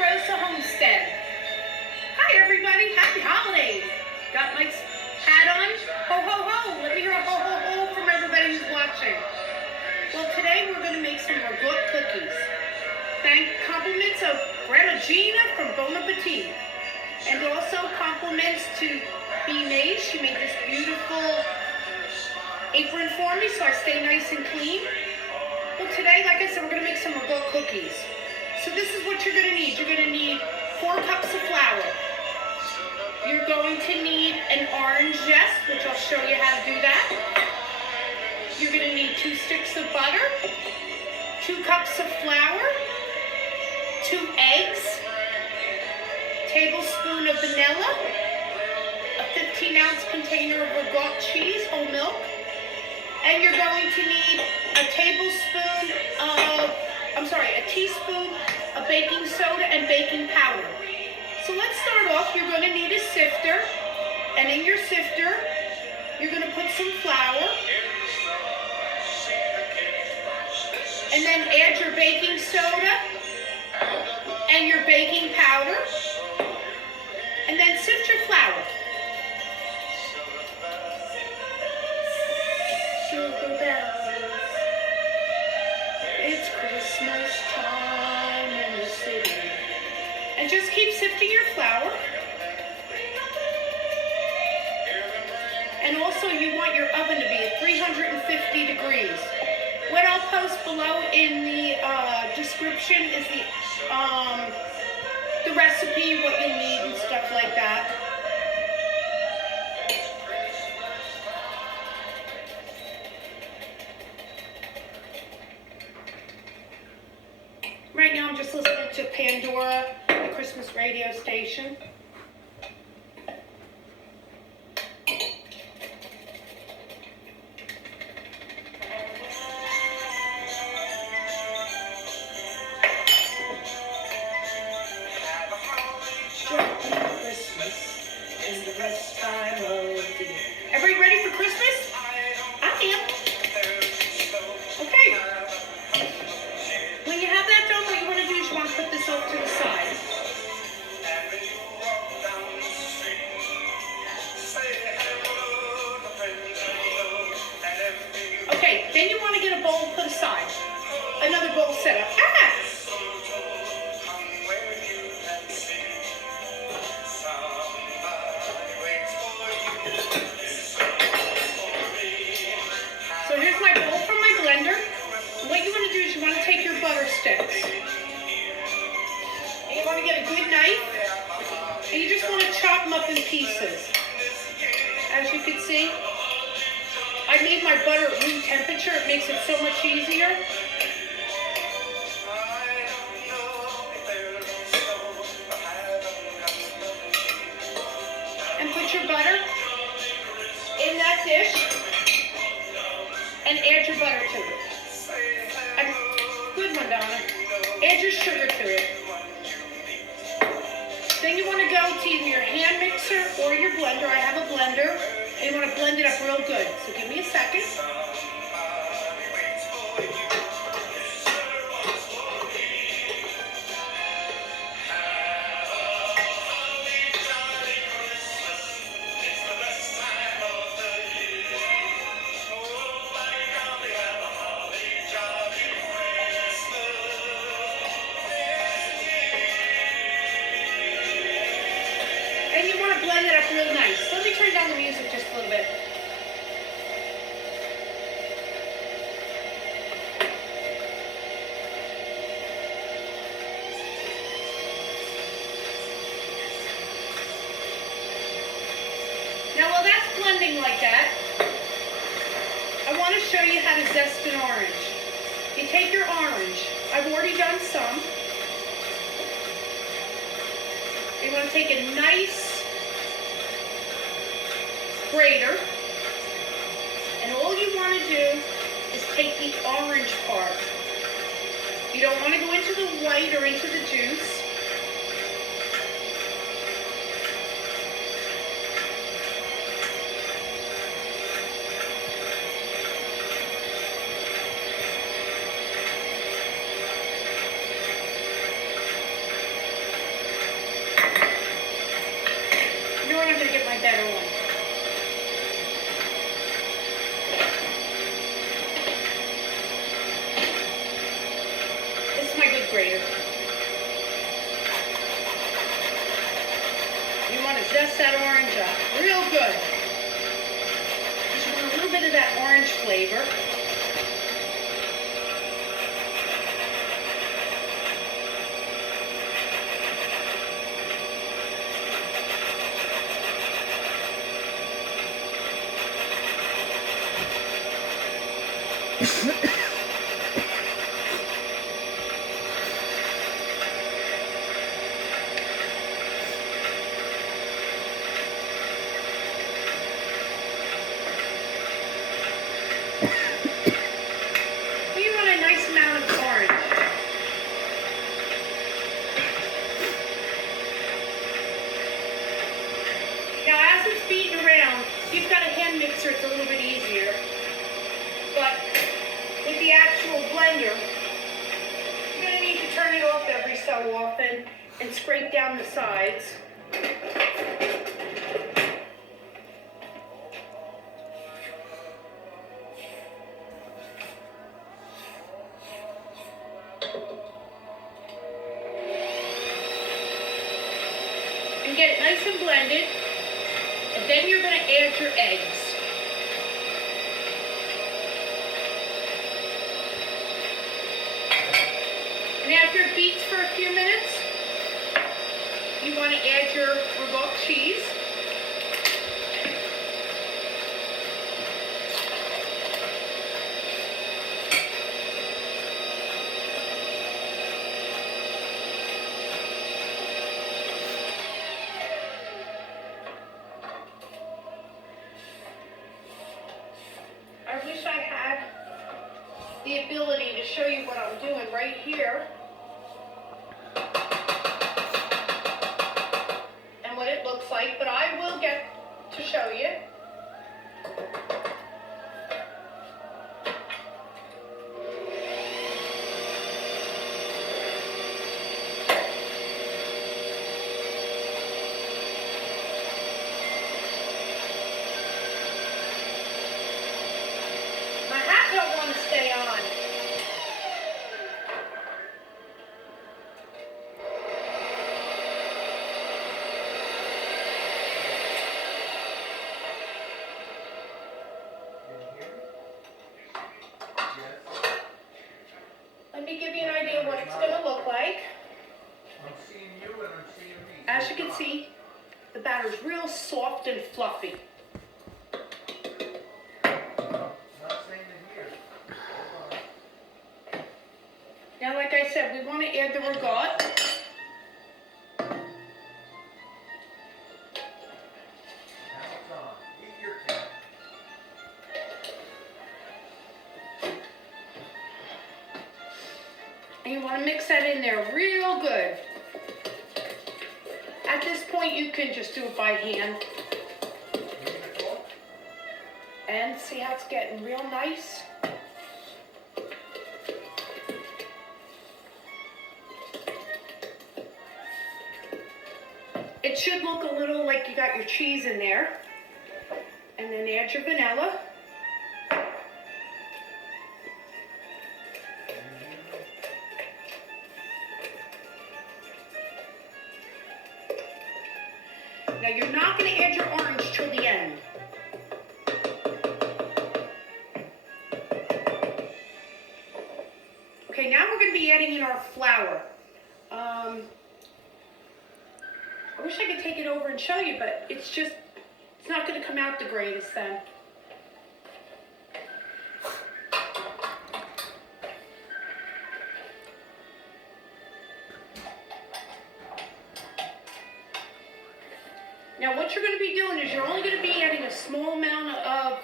Polettirosa Homestead. Hi everybody, happy holidays. Got my hat on. Ho ho ho. Let me hear a ho ho ho from everybody who's watching. Well, today we're going to make some Ricotta cookies. Thank compliments of Grandma Gina from Bon Appetit. And also compliments to B. Mays. She made this beautiful apron for me so I stay nice and clean. Well, today, like I said, we're going to make some Ricotta cookies. So this is what you're going to need. You're going to need 4 cups of flour. You're going to need an orange zest, which I'll show you how to do that. You're going to need 2 sticks of butter, 2 cups of flour, 2 eggs, tablespoon of vanilla, a 15-ounce container of Ricotta cheese, whole milk, and you're going to need a teaspoon of baking soda and baking powder. So let's start off. You're going to need a sifter, and in your sifter, you're going to put some flour, and then add your baking soda and your baking powder, and then sift your flour. Sugar bells, it's Christmas time in the city. And just keep sifting your flour. And also you want your oven to be at 350 degrees. What I'll post below in the description is the recipe, what you'll need and stuff like that. Right now I'm just listening to Pandora, the Christmas radio station. Everybody ready for Christmas? I am. Okay. When you have that done, what you want to do is you want to put this off to the side. Okay, then you want to get a bowl put aside. Another bowl set up. So here's my bowl from my blender. What you want to do is you want to take your butter sticks. And you want to get a good knife. And you just want to chop them up in pieces. As you can see, I made my butter at room temperature. It makes it so much easier. And put your butter in that dish. And add your butter to it. Good one, Donna. Add your sugar to it. Then you want to go to either your hand mixer or your blender. I have a blender. And you want to blend it up real good. So give me a second. And you want to blend it up real nice. Let me turn down the music just a little bit. Now while that's blending like that, I want to show you how to zest an orange. You take your orange. I've already done some. You want to take a nice grater, and all you want to do is take the orange part. You don't want to go into the white or into the juice. where I'm going to get my batter on. This is my good grater. You want to zest that orange up real good. Just want a little bit of that orange flavor. We want a nice amount of orange. Now as it's beaten around, if you've got a hand mixer, it's a little bit easier. But with the actual blender, you're going to need to turn it off every so often and scrape down the sides. And get it nice and blended. And then you're going to add your eggs. And after it beats for a few minutes, you want to add your ricotta cheese. I wish I had the ability to show you what I'm doing right here. And what it looks like, but I will get to show you. My hat don't want to stay on. Let me give you an idea of what it's going to look like. I'm seeing you and I'm seeing me. As you can see, the batter is real soft and fluffy. Not saying it here. Hold on. Now, like I said, we want to add the ricotta. Now it's on. Eat your cat. And you want to mix that in there real good. At this point, you can just do it by hand. And see how it's getting real nice? It should look a little like you got your cheese in there. And then add your vanilla. Now you're not going to add your orange till the end. Okay, now we're going to be adding in our flour. I wish I could take it over and show you, but it's not going to come out the greatest then. Now what you're going to be doing is you're only going to be adding a small amount of,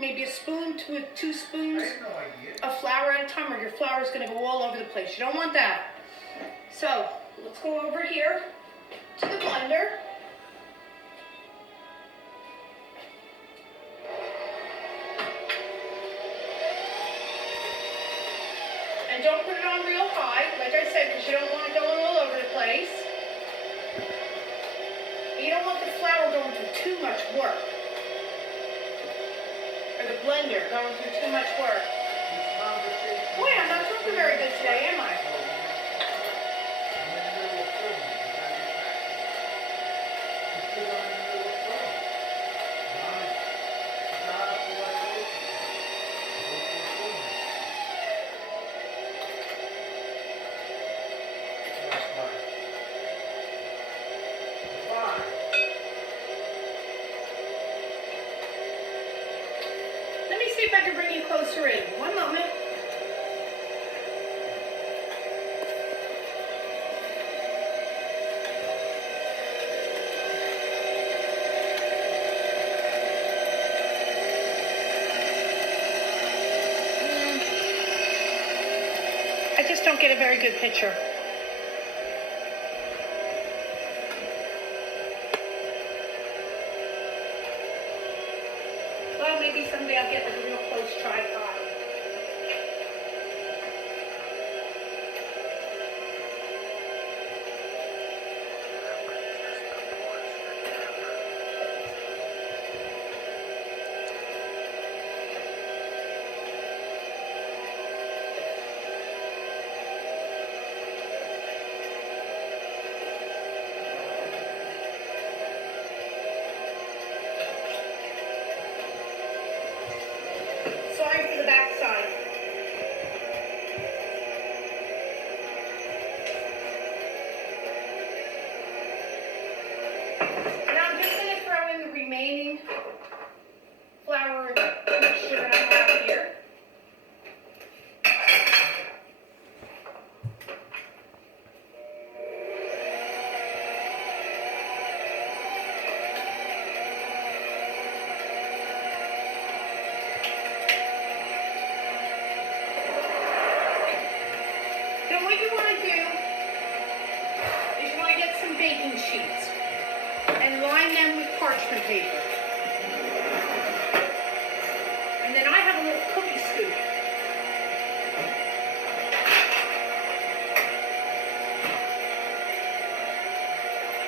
maybe a spoon to 2 spoons of flour at a time, or your flour is going to go all over the place. You don't want that. So let's go over here to the blender. And don't put it on real high, like I said, because you don't want it going all over the place. You don't want the flour going too work. Or the blender going through too much work. Boy, I'm not talking very good today, am I? Let me see if I can bring you closer in. One moment. I just don't get a very good picture. Well, maybe someday I'll get like a real close tripod. Sorry for the backside. Now I'm just going to throw in the remaining flour mixture that I have here. Then what you want to do is you want to get some baking sheets and line them with parchment paper. And then I have a little cookie scoop.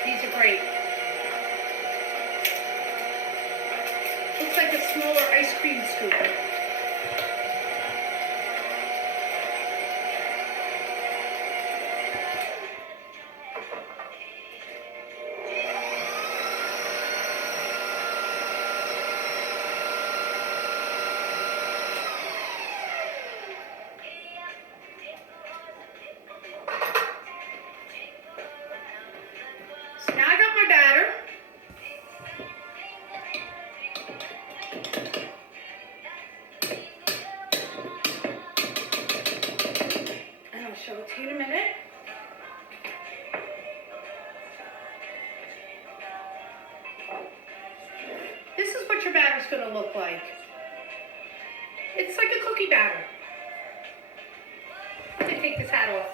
These are great. Looks like a smaller ice cream scoop. So now I got my batter. And I'll show it to you in a minute. This is what your batter's going to look like. It's like a cookie batter. Let me take this hat off.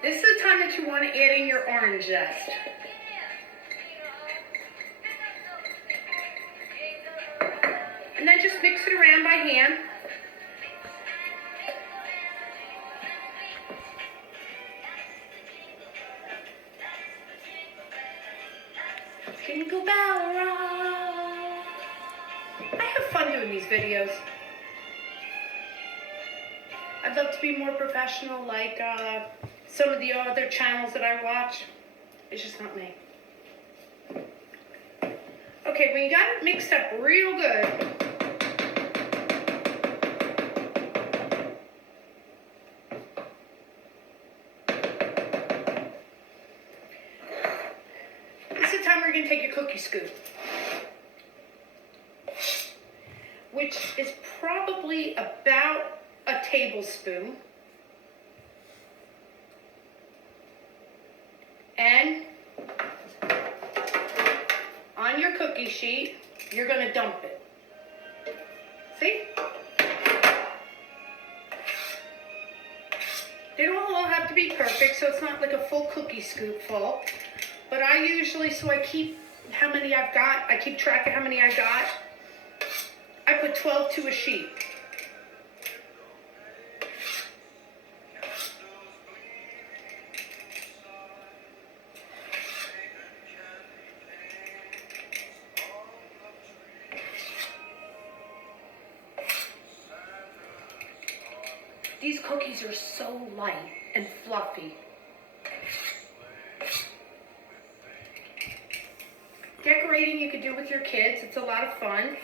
This is the time that you want to add in your orange zest. And then just mix it around by hand. Jingle bell rock. I have fun doing these videos. I'd love to be more professional like some of the other channels that I watch. It's just not me. Okay, when you got it mixed up real good, this is the time we're going to take your cookie scoop, which is probably about a tablespoon. And on your cookie sheet, you're going to dump it. See? They don't all have to be perfect, so it's not like a full cookie scoop full. But I usually, so I keep how many I've got. I keep track of how many I got. I put 12 to a sheet. These cookies are so light and fluffy. Decorating you could do with your kids. It's a lot of fun.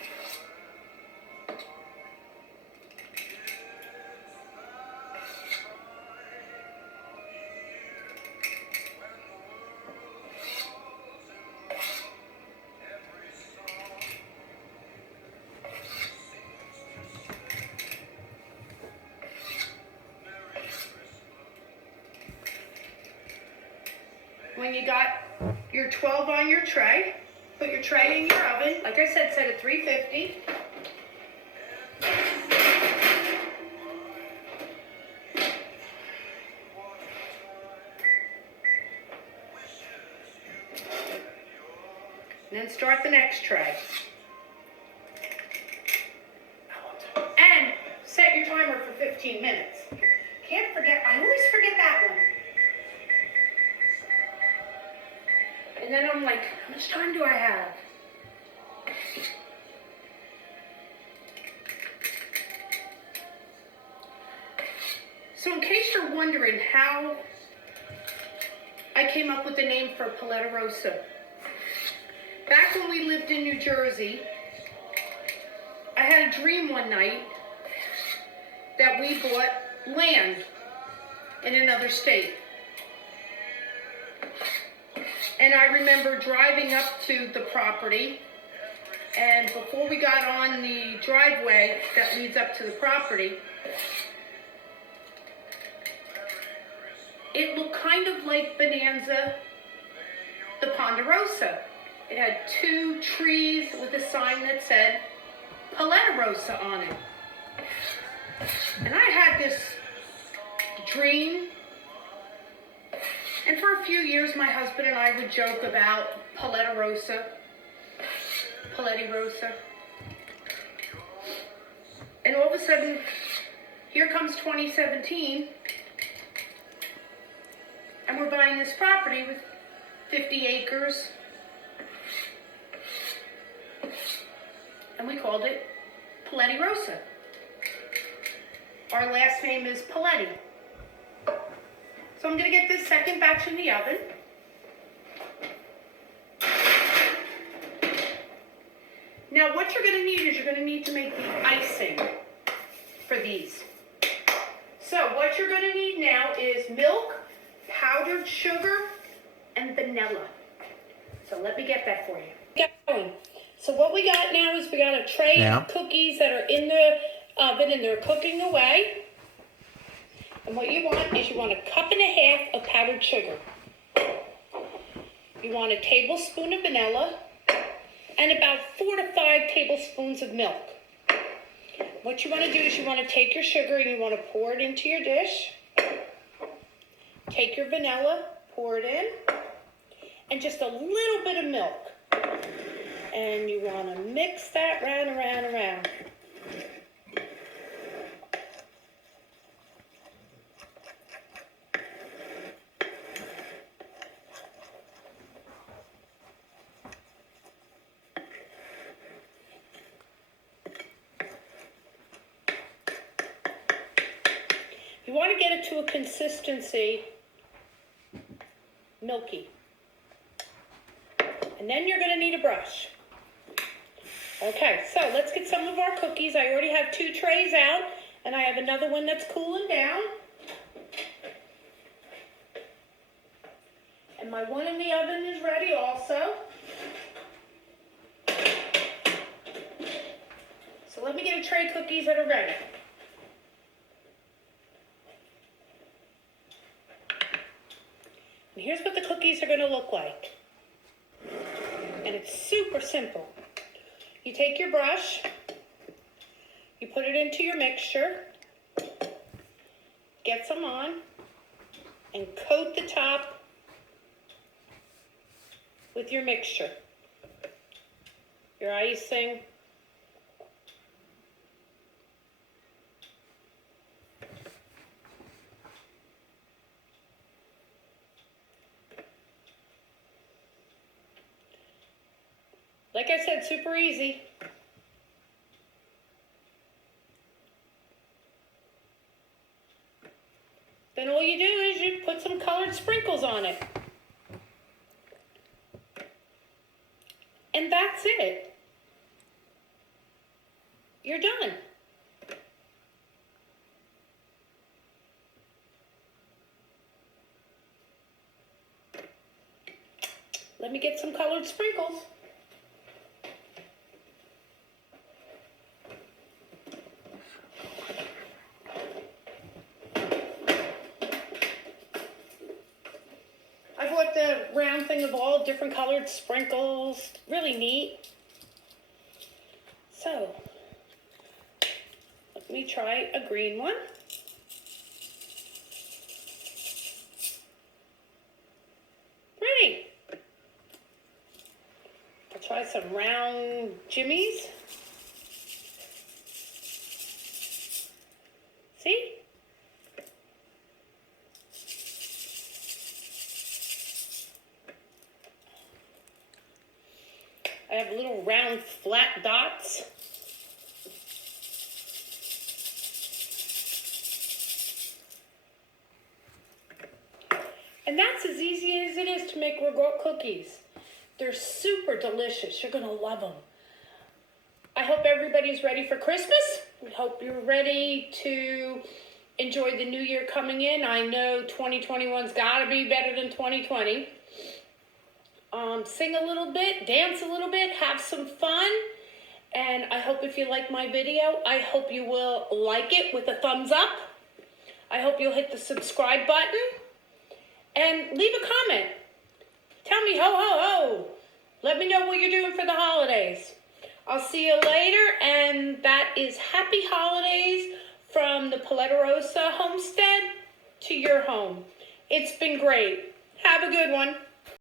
When you got your 12 on your tray, put your tray in your oven. Like I said, set at 350. And then start the next tray. And set your timer for 15 minutes. Can't forget, I always forget that one. And then I'm like, how much time do I have? So in case you're wondering how I came up with the name for Polettirosa, back when we lived in New Jersey, I had a dream one night that we bought land in another state. And I remember driving up to the property, and before we got on the driveway that leads up to the property, it looked kind of like Bonanza, the Ponderosa. It had two trees with a sign that said Polettirosa on it. And I had this dream. And for a few years, my husband and I would joke about Polettirosa. And all of a sudden, here comes 2017, and we're buying this property with 50 acres. And we called it Polettirosa. Our last name is Poletti. So I'm going to get this second batch in the oven. Now what you're going to need is you're going to need to make the icing for these. So what you're going to need now is milk, powdered sugar, and vanilla. So let me get that for you. Get going. So what we got now is we got a tray of cookies that are in the oven and they're cooking away. And what you want is you want 1.5 cups of powdered sugar. You want a tablespoon of vanilla and about 4 to 5 tablespoons of milk. What you want to do is you want to take your sugar and you want to pour it into your dish. Take your vanilla, pour it in, and just a little bit of milk. And you want to mix that round. You want to get it to a consistency milky. And then you're going to need a brush. Okay, so let's get some of our cookies. I already have 2 trays out, and I have another one that's cooling down. And my one in the oven is ready also. So let me get a tray of cookies that are ready. And here's what the cookies are going to look like. And it's super simple. You take your brush, you put it into your mixture, get some on, and coat the top with your mixture. Your icing. Like I said, super easy. on it. And that's it. You're done. Let me get some colored sprinkles. I bought the round thing of all different colored sprinkles. Really neat. So, let me try a green one. Pretty. I'll try some round jimmies. See? I have little round flat dots. And that's as easy as it is to make Ricotta cookies. They're super delicious. You're going to love them. I hope everybody's ready for Christmas. I hope you're ready to enjoy the new year coming in. I know 2021's got to be better than 2020. Sing a little bit, dance a little bit, have some fun. And I hope if you like my video, I hope you will like it with a thumbs up. I hope you'll hit the subscribe button. And leave a comment. Tell me ho ho ho. Let me know what you're doing for the holidays. I'll see you later, and that is happy holidays from the Polettirosa Homestead to your home. It's been great. Have a good one.